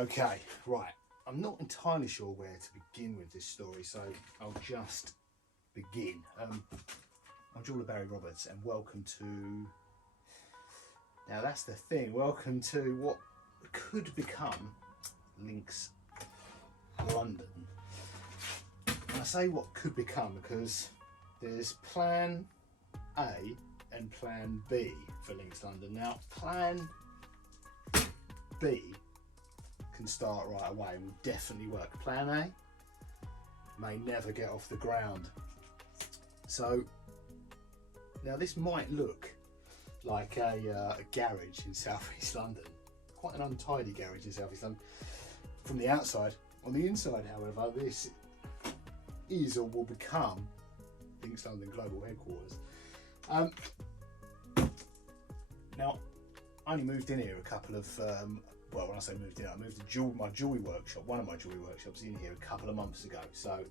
Okay, right. I'm not entirely sure where to begin with this story, so I'll just begin. I'm Jeweller Barry Roberts, and welcome to... Now that's the thing, welcome to what could become Links London. And I say what could become because there's Plan A and Plan B for Links London. Now, Plan B can start right away and will definitely work. Plan A may never get off the ground. So now this might look like a garage in South East London, quite an untidy garage in South East London from the outside. On the inside, however, this is or will become Links London Global Headquarters. Now, I only moved in here a couple of well, when I say moved in, I moved to my jewellery workshop, one of my jewellery workshops in here a couple of months ago. So,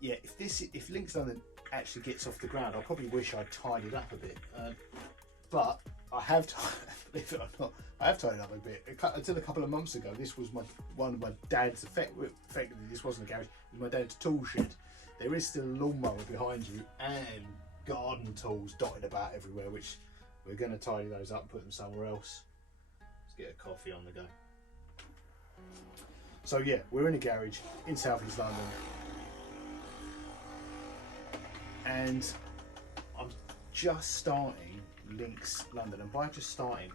yeah, if Links London actually gets off the ground, I'll probably wish I'd tidied up a bit. But I have, believe it or not, I have tidied up a bit. Until a couple of months ago, this was one of my dad's, effectively this wasn't a garage, it was my dad's tool shed. There is still a lawnmower behind you and garden tools dotted about everywhere, which we're going to tidy those up and put them somewhere else. Let's get a coffee on the go. So yeah, we're in a garage in South East London, and I'm just starting Links London, and by just starting,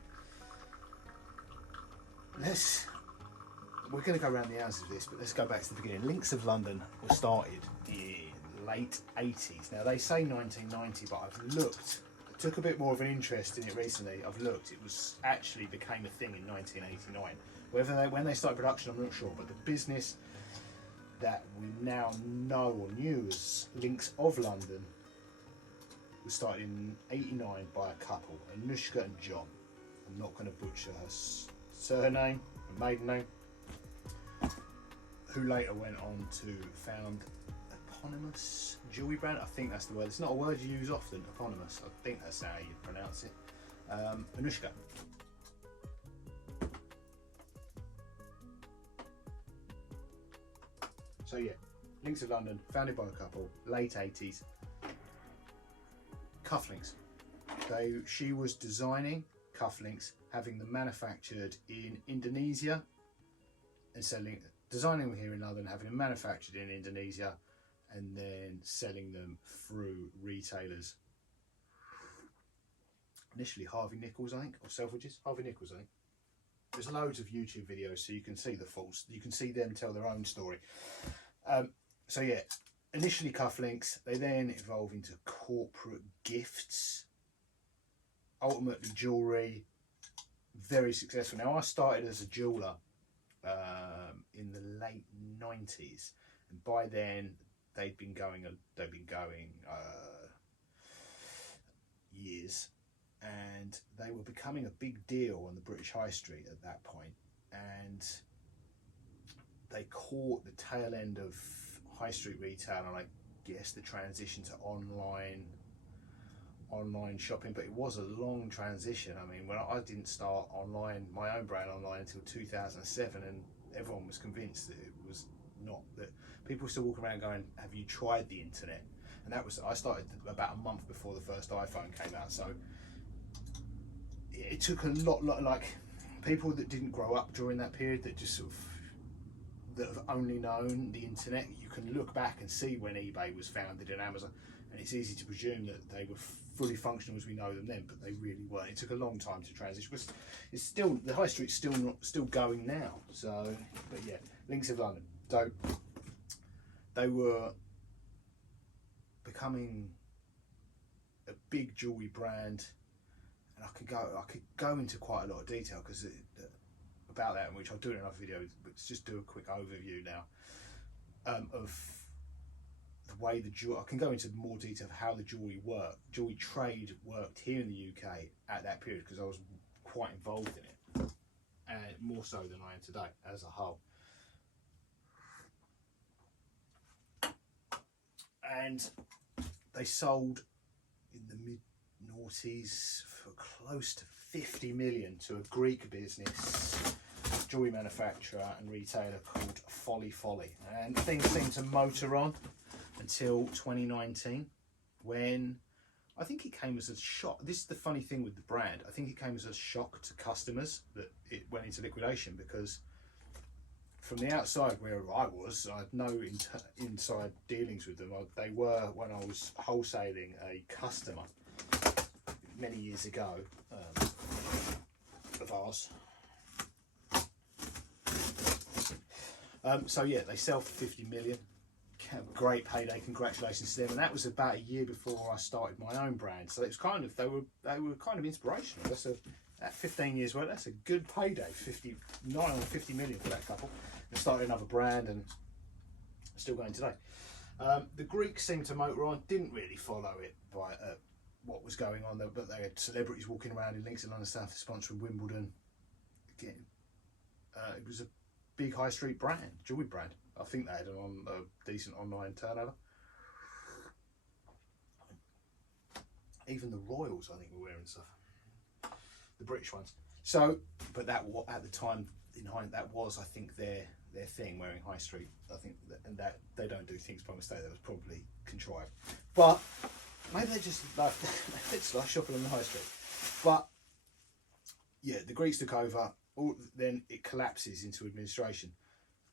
we're going to go around the houses of this, but let's go back to the beginning. Links of London was started in late 80s. Now they say 1990, but I've looked. Took a bit more of an interest in it recently. I've looked. It was actually became a thing in 1989. When they started production, I'm not sure, but the business that we now know or knew as Links of London was started in '89 by a couple, Anushka and John. I'm not going to butcher her surname, her maiden name, who later went on to found eponymous jewellery brand. I think that's the word. It's not a word you use often, eponymous. I think that's how you pronounce it. Anushka. So yeah, Links of London, founded by a couple, late 80s. Cufflinks. She was designing cufflinks, having them manufactured in Indonesia and selling, designing them here in London, having them manufactured in Indonesia, and then selling them through retailers. Initially Harvey Nichols, I think, or Selfridges. Harvey Nichols, I think. There's loads of YouTube videos, so you can see you can see them tell their own story. So yeah, initially cufflinks, they then evolve into corporate gifts, ultimately jewellery, very successful. Now I started as a jeweller in the late 90s, and by then they'd been going years, and they were becoming a big deal on the British High Street at that point, and they caught the tail end of high street retail, and I guess the transition to online shopping. But it was a long transition. I mean, when I didn't start online, my own brand online, until 2007, and everyone was convinced that it was not, that people still walk around going, have you tried the internet? And that was, I started about a month before the first iPhone came out, so it took a lot like people that didn't grow up during that period, that just sort of, that have only known the internet, you can look back and see when eBay was founded and Amazon, and it's easy to presume that they were fully functional as we know them then, but they really weren't. It took a long time to transition. It's still, the high street's still going now. So, but yeah, Links of London. So they were becoming a big jewellery brand, and I could go into quite a lot of detail because about that, which I'll do in another video, but let's just do a quick overview now of the way the jewelry. I can go into more detail of how the jewellery trade worked here in the UK at that period, because I was quite involved in it, and more so than I am today as a whole. And they sold in the mid-noughties for close to 50 million to a Greek business jewellery manufacturer and retailer called Folly Folly, and things seemed to motor on until 2019, when I think it came as a shock. This is the funny thing with the brand. I think it came as a shock to customers that it went into liquidation, because from the outside where I was, I had no inside dealings with them. They were, when I was wholesaling, a customer many years ago of ours. So yeah, they sell for 50 million. Great payday, congratulations to them. And that was about a year before I started my own brand. So it was kind of, they were kind of inspirational. At 15 years work, that's a good payday. 59 or 50 million for that couple. And started another brand, and still going today. The Greeks seemed to motor on, didn't really follow it by what was going on, but they had celebrities walking around in Links of London South sponsoring Wimbledon. Again, it was a big high street brand, jewellery brand. I think they had a decent online turnover. Even the Royals, I think, were wearing stuff. The British ones. So, but that at the time, that was, I think, their thing, wearing high street. I think that they don't do things by mistake. That was probably contrived. But maybe they just like shopping on the high street. But yeah, the Greeks took over. Then it collapses into administration.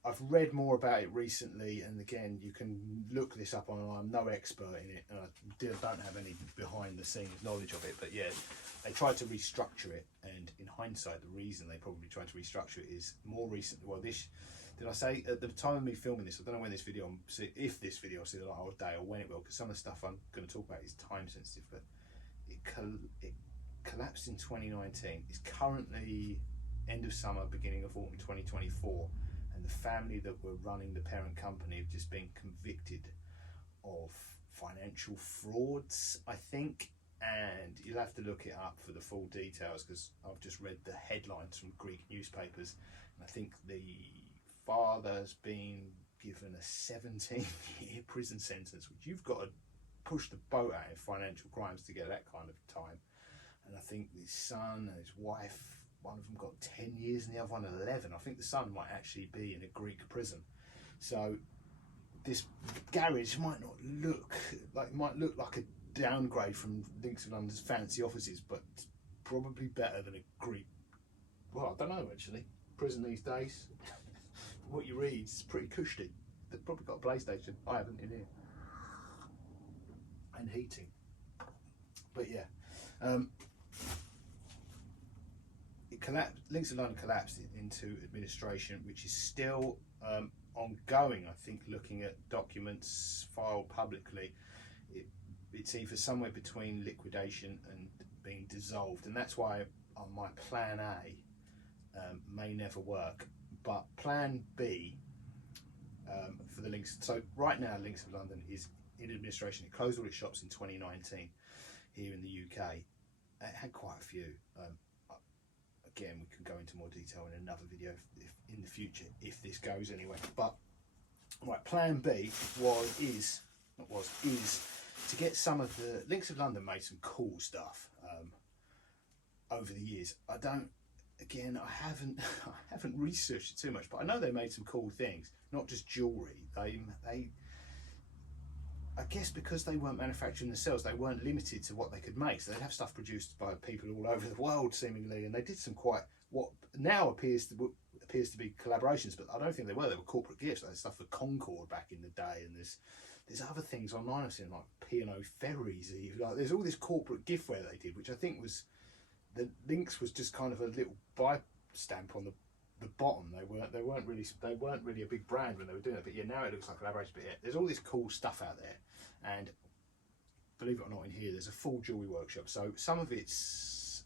I've read more about it recently, and again, you can look this up online. I'm no expert in it, and I don't have any behind the scenes knowledge of it, but yeah, they tried to restructure it, and in hindsight, the reason they probably tried to restructure it is more recently. Well, did I say at the time of me filming this, I don't know when this video, if this video will see the light of day or when it will, because some of the stuff I'm going to talk about is time sensitive, but it collapsed in 2019. It's currently end of summer, beginning of autumn 2024. And the family that were running the parent company have just been convicted of financial frauds, I think. And you'll have to look it up for the full details, because I've just read the headlines from Greek newspapers. And I think the father's been given a 17-year prison sentence, which you've got to push the boat out in financial crimes to get that kind of time. And I think his son and his wife, one of them got 10 years and the other one 11. I think the son might actually be in a Greek prison. So this garage might look like a downgrade from Links of London's fancy offices, but probably better than a Greek, well, I don't know actually, prison these days. What you read is pretty cushy. They've probably got a PlayStation. I haven't in here. And heating. But yeah. Links of London collapsed into administration, which is still ongoing. I think, looking at documents filed publicly, it's either somewhere between liquidation and being dissolved, and that's why my plan A may never work. But plan B for the Links. So right now, Links of London is in administration. It closed all its shops in 2019 here in the UK. It had quite a few. Again, we can go into more detail in another video if in the future, if this goes anyway. But right, plan B is to get some of the Links of London made some cool stuff over the years. I haven't researched it too much, but I know they made some cool things, not just jewellery. I guess because they weren't manufacturing themselves, they weren't limited to what they could make. So they'd have stuff produced by people all over the world, seemingly, and they did some quite what now appears to be collaborations, but I don't think they were. They were corporate gifts. They had stuff for Concorde back in the day, and there's other things online I've seen, like P&O ferries. Like there's all this corporate giftware they did, which I think was the Links was just kind of a little buy stamp on the bottom. They weren't really a big brand when they were doing it, but yeah, now it looks like collaboration. But yeah, there's all this cool stuff out there, and believe it or not, in here there's a full jewellery workshop, so some of it's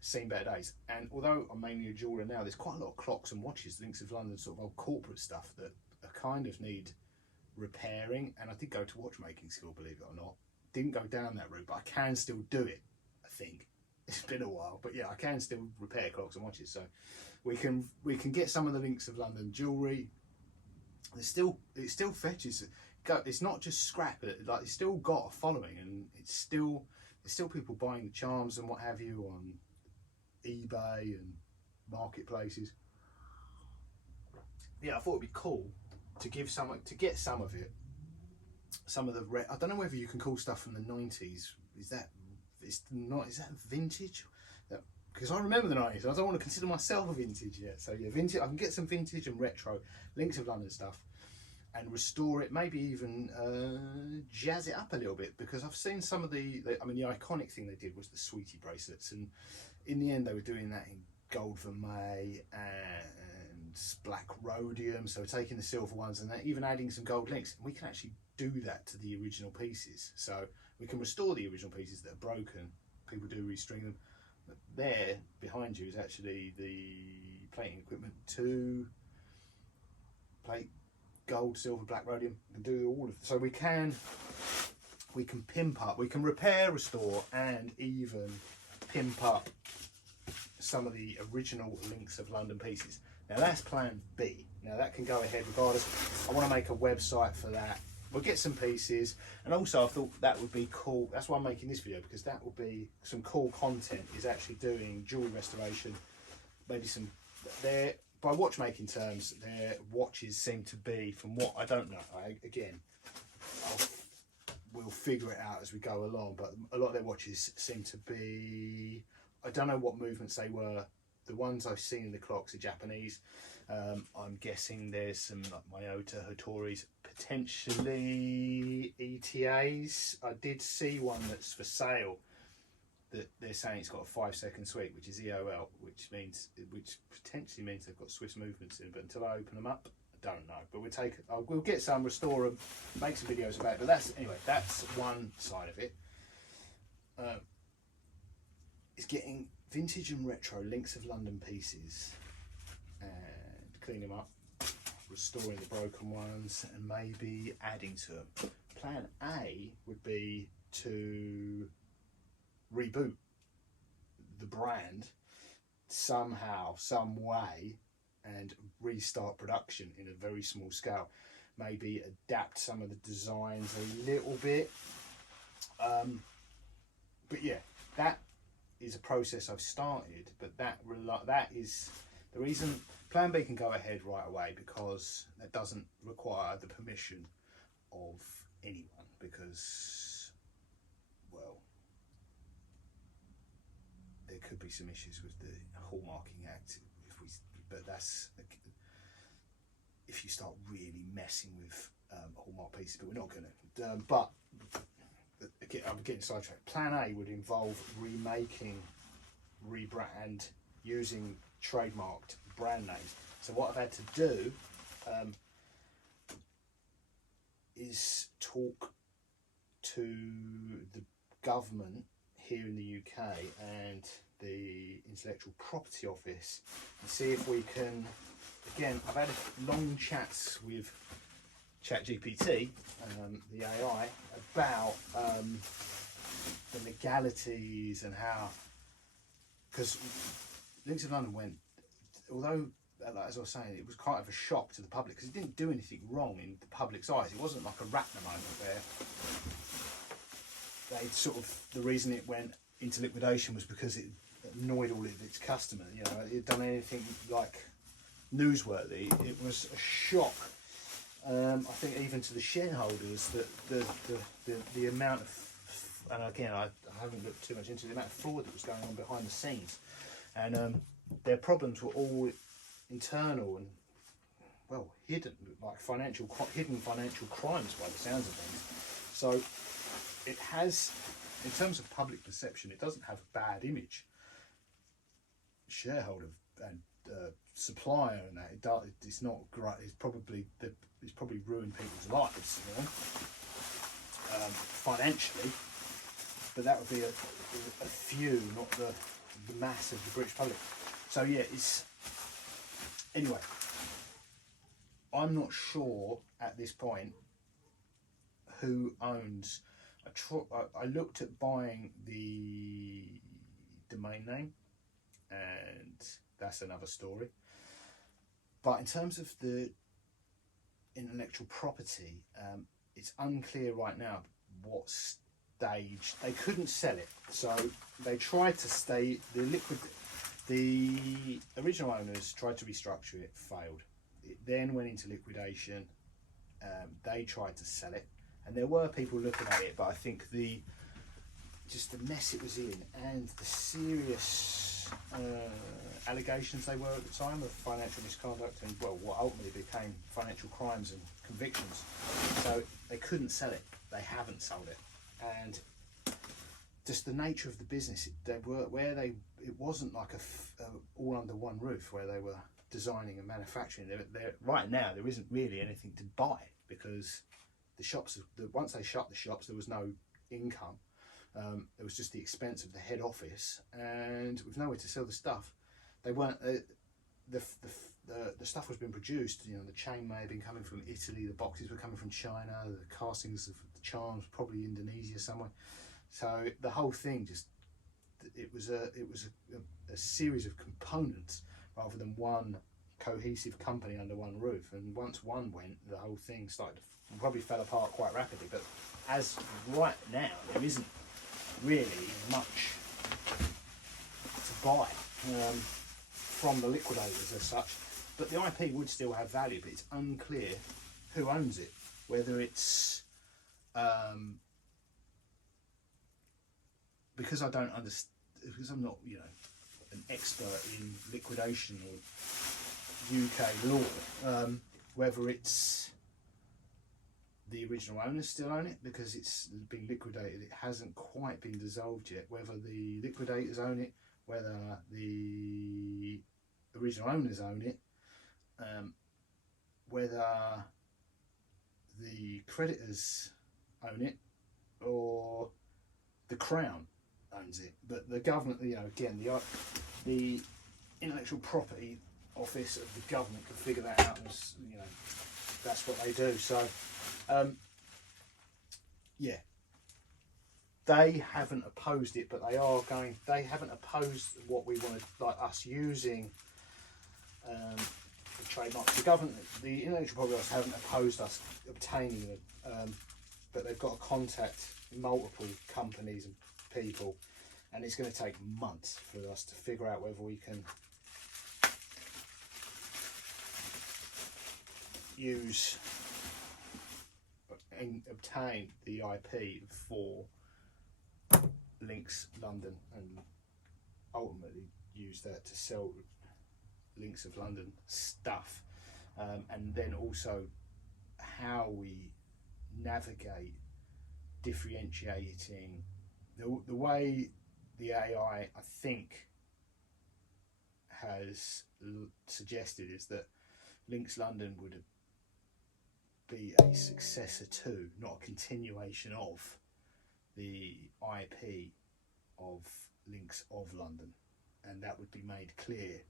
seen better days. And although I'm mainly a jeweller now, there's quite a lot of clocks and watches, Links of London, sort of old corporate stuff that kind of need repairing. And I did go to watchmaking school, believe it or not. Didn't go down that route, but I can still do it. I think it's been a while, but yeah, I can still repair clocks and watches. So we can get some of the Links of London jewellery. It still fetches. It's not just scrap. Like, it's still got a following, and there's still people buying the charms and what have you on eBay and marketplaces. yeah, I thought it'd be cool to get some of it, some of the I don't know whether you can call stuff from the 90s. Is that vintage? Because I remember the 90s. I don't want to consider myself a vintage yet. So yeah, vintage. I can get some vintage and retro Links of London stuff and restore it. Maybe even jazz it up a little bit, because I've seen some of the iconic thing they did was the Sweetie bracelets, and in the end they were doing that in gold vermeil and black rhodium. So we're taking the silver ones and even adding some gold links. And we can actually do that to the original pieces. So we can restore the original pieces that are broken. People do restring them. But there behind you is actually the plating equipment to plate gold, silver, black rhodium. We can do all of it. So we can pimp up, we can repair, restore, and even pimp up some of the original Links of London pieces. Now that's plan B. Now that can go ahead regardless. I want to make a website for that. We'll get some pieces, and also I thought that would be cool. That's why I'm making this video, because that would be some cool content, is actually doing jewellery restoration. Maybe some, by watchmaking terms, their watches seem to be, from what I don't know, we'll figure it out as we go along, but a lot of their watches seem to be, I don't know what movements they were. The ones I've seen in the clocks are Japanese. I'm guessing there's some like Miyota, Hattoris, potentially ETAs. I did see one that's for sale that they're saying it's got a 5-second sweep, which is EOL, which potentially means they've got Swiss movements in. But until I open them up, I don't know. But we'll get some, restore them, make some videos about it. But that's one side of it. It's getting vintage and retro Links of London pieces and clean them up, restoring the broken ones, and maybe adding to them. Plan A would be to reboot the brand somehow, some way, and restart production in a very small scale. Maybe adapt some of the designs a little bit. But yeah, that is a process I've started, but that is the reason. Plan B can go ahead right away, because that doesn't require the permission of anyone, because, well, there could be some issues with the Hallmarking Act but that's if you start really messing with Hallmark pieces, but we're not going to. But again, I'm getting sidetracked. Plan A would involve remaking, rebrand, using trademarked brand names. So what I've had to do is talk to the government here in the UK and the Intellectual Property Office and see if we can, again, I've had long chats with ChatGPT, the AI, about the legalities and how, because Links of London went, although, as I was saying, it was kind of a shock to the public, because it didn't do anything wrong in the public's eyes. It wasn't like a Ratner moment where they sort of, the reason it went into liquidation was because it annoyed all of its customers. You know, it had done anything like newsworthy. It was a shock, I think, even to the shareholders, that the amount of, and again, I haven't looked too much into the amount of fraud that was going on behind the scenes, and their problems were all internal and, well, hidden, like hidden financial crimes by the sounds of things. So it has, in terms of public perception, it doesn't have a bad image. Shareholder and supplier and that, it's not great. It's probably ruined people's lives, you know, financially. But that would be a few, not the mass of the British public. So yeah, anyway, I'm not sure at this point who owns. I looked at buying the domain name, and that's another story. But in terms of the intellectual property, it's unclear right now what stage. They couldn't sell it, so they tried to stay the original owners tried to restructure it, failed. It then went into liquidation. They tried to sell it, and there were people looking at it, but I think the mess it was in and the serious allegations they were at the time of financial misconduct and, well, what ultimately became financial crimes and convictions. So they couldn't sell it. They haven't sold it, and just the nature of the business, it wasn't like all under one roof where they were designing and manufacturing. Right now there isn't really anything to buy because the shops, once they shut the shops, there was no income. It was just the expense of the head office, and with nowhere to sell the stuff. They weren't. The stuff was being produced. You know, the chain may have been coming from Italy. The boxes were coming from China. The castings of the charms probably Indonesia somewhere. So the whole thing it was a series of components rather than one cohesive company under one roof. And once one went, the whole thing probably fell apart quite rapidly. But as right now, there isn't really much to buy from the liquidators as such, but the IP would still have value, but it's unclear who owns it, whether it's because I don't understand, because I'm not, you know, an expert in liquidation or UK law, whether it's the original owners still own it because it's been liquidated, it hasn't quite been dissolved yet, whether the liquidators own it, whether the original owners own it, whether the creditors own it or the Crown owns it. But the government, you know, again, the intellectual property office of the government can figure that out, and, you know, that's what they do. So yeah, they haven't opposed it, but they haven't opposed what we wanted, like us using the trademarks. The government, the intellectual property office haven't opposed us obtaining them, but they've got to contact multiple companies and people, and it's going to take months for us to figure out whether we can use and obtain the IP for Lynx London and ultimately use that to sell Lynx of London stuff, and then also how we navigate differentiating the way the AI, I think, has suggested is that Lynx London would be a successor to, not a continuation of, the IP of Lynx of London, and that would be made clear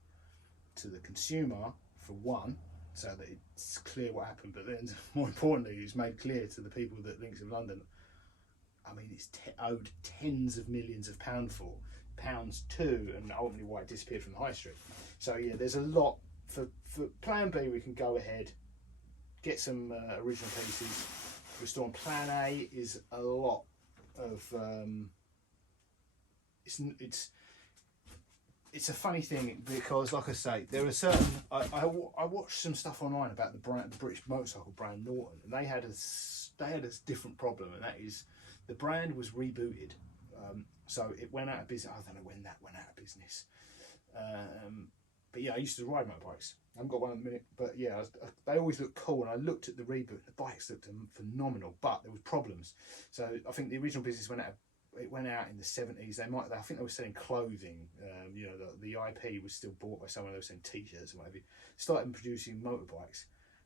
to the consumer for one, so that it's clear what happened, but then more importantly it's made clear to the people that Lynx of London, I mean, it's owed tens of millions of pounds to, and ultimately why it disappeared from the high street. So yeah, there's a lot for plan B. We can go ahead, get some original pieces, restore. And plan A is a lot of it's a funny thing because, like I say, there are certain. I watched some stuff online about the British motorcycle brand Norton, and they had a different problem, and that is the brand was rebooted, so it went out of business. I don't know when that went out of business, but yeah, I used to ride motorbikes. I haven't got one at the minute, but yeah, they always look cool. And I looked at the reboot, the bikes looked phenomenal, but there was problems. So I think the original business went out. It went out in the 70s. I think they were selling clothing. You know, the IP was still bought by someone. They were selling T-shirts and whatever. Started producing motorbikes,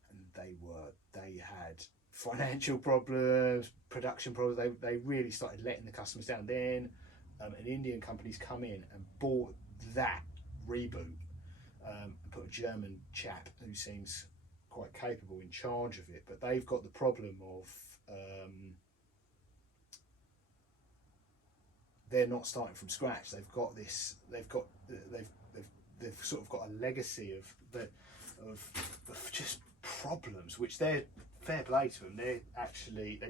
and they had financial problems, production problems. They really started letting the customers down. Then an Indian company's come in and bought that reboot, and put a German chap who seems quite capable in charge of it. But they've got the problem of they're not starting from scratch. They've sort of got a legacy of just problems, which they're fair play to them. They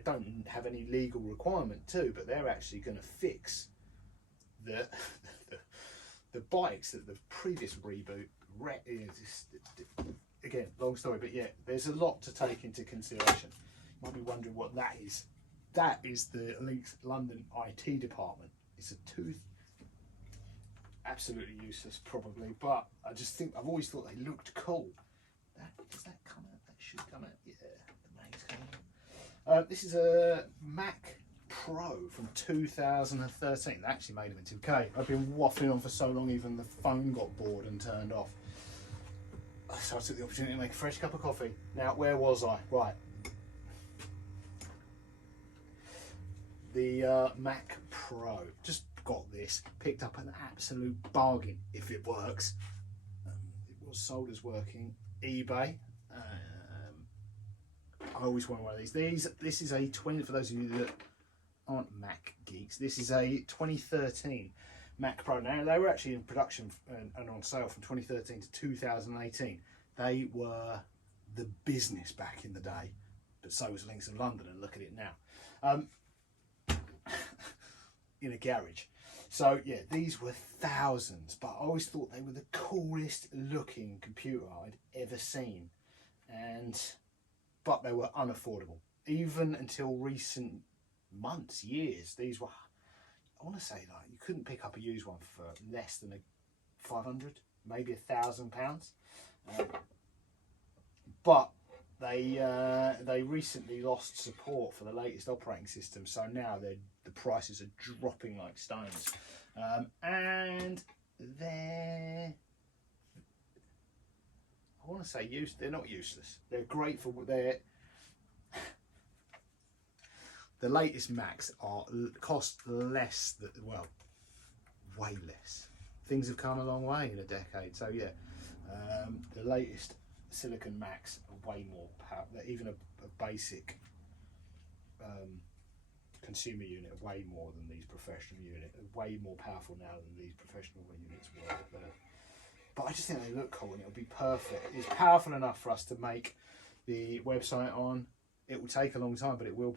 don't have any legal requirement to, but they're actually going to fix the bikes that the previous reboot again, long story, but yeah, there's a lot to take into consideration. You might be wondering what that is. That is the Lynx London IT department. It's a tooth, absolutely useless probably, but I just think, I've always thought they looked cool. Does that come out? That should come out, yeah, the mag's coming out. This is a Mac Pro from 2013. They actually made them in 2K. I've been waffling on for so long, even the phone got bored and turned off. So I took the opportunity to make a fresh cup of coffee. Now, where was I? Right. The Mac Pro. Just got this. Picked up an absolute bargain, if it works. It was sold as working. eBay. I always want one of these. This is a 20, for those of you that aren't Mac geeks, this is a 2013 Mac Pro. Now, they were actually in production and on sale from 2013 to 2018. They were the business back in the day, but so was Lynx of London, and look at it now. In a garage. So yeah, these were thousands, but I always thought they were the coolest looking computer I'd ever seen, but they were unaffordable. Even until recent months, years, these were, I want to say, like, you couldn't pick up a used one for less than 500, maybe £1,000. But they recently lost support for the latest operating system, so now the prices are dropping like stones. And they're, I want to say they're not useless. They're great for the latest Macs cost less than, well, way less. Things have come a long way in a decade. So yeah, the latest Silicon Macs are way more powerful. Even a basic consumer unit are way more than these professional units. Way more powerful now than these professional units were. But I just think they look cool, and it'll be perfect. It's powerful enough for us to make the website on. It will take a long time, but it will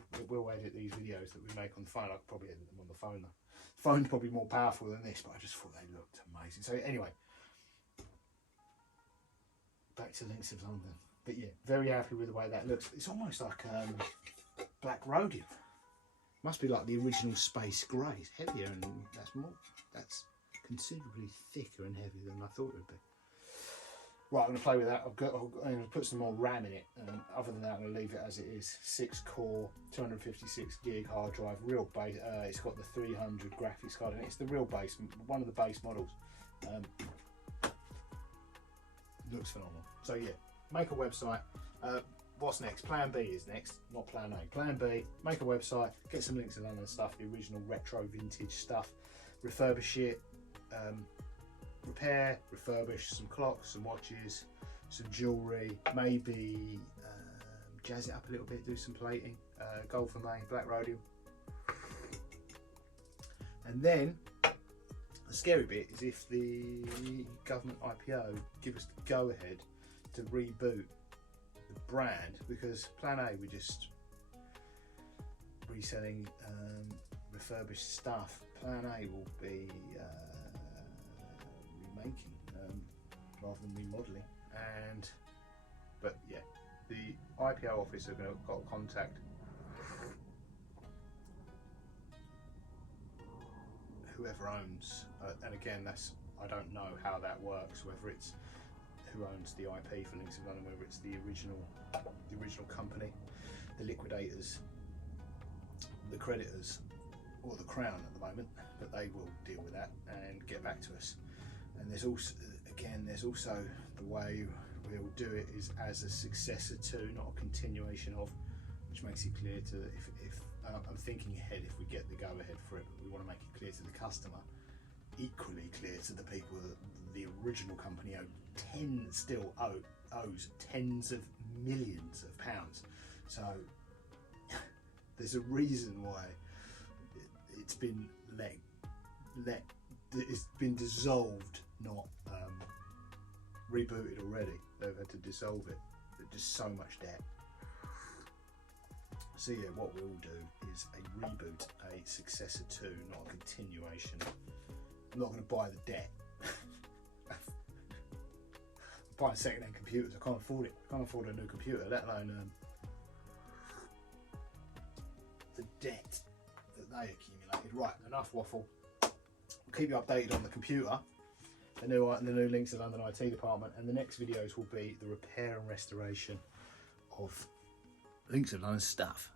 edit these videos that we make on the phone. I could probably edit them on the phone though. The phone's probably more powerful than this, but I just thought they looked amazing. So anyway, back to Lynx of London. But yeah, very happy with the way that looks. It's almost like black rhodium. Must be like the original Space Grey. It's heavier, and that's considerably thicker and heavier than I thought it would be. Right, I'm going to play with that. I'm going to put some more RAM in it. Other than that, I'm going to leave it as it is. 6-core, 256 gig hard drive, real base. It's got the 300 graphics card in it. It's the real base, one of the base models. Looks phenomenal. So yeah, make a website. What's next? Plan B is next, not Plan A. Plan B, make a website, get some Lynx of London stuff, the original retro vintage stuff, refurbish it, repair, refurbish some clocks, some watches, some jewellery, maybe jazz it up a little bit, do some plating, gold for May, black rhodium. And then the scary bit is if the government IPO give us the go ahead to reboot the brand, because Plan A, we're just reselling refurbished stuff. Plan A will be remaking rather than remodelling. But yeah, the IPO office have got contact whoever owns, and again, I don't know how that works, whether it's who owns the IP for Lynx of London, whether it's the original company, the liquidators, the creditors, or the Crown at the moment, but they will deal with that and get back to us. And there's also the way we'll do it is as a successor to, not a continuation of, which makes it clear to, if I'm thinking ahead, if we get the go ahead for it, but we want to make it clear to the customer, equally clear to the people that the original company owes tens of millions of pounds. So there's a reason why it's been it's been dissolved, not rebooted already. They've had to dissolve it. There's just so much debt. So yeah, what we'll do is a reboot, a successor to, not a continuation. I'm not going to buy the debt. buying second-hand computers. I can't afford it. I can't afford a new computer, let alone the debt that they accumulated. Right, enough waffle. I'll keep you updated on the computer, the new links to the London IT department, and the next videos will be the repair and restoration of Links of London stuff.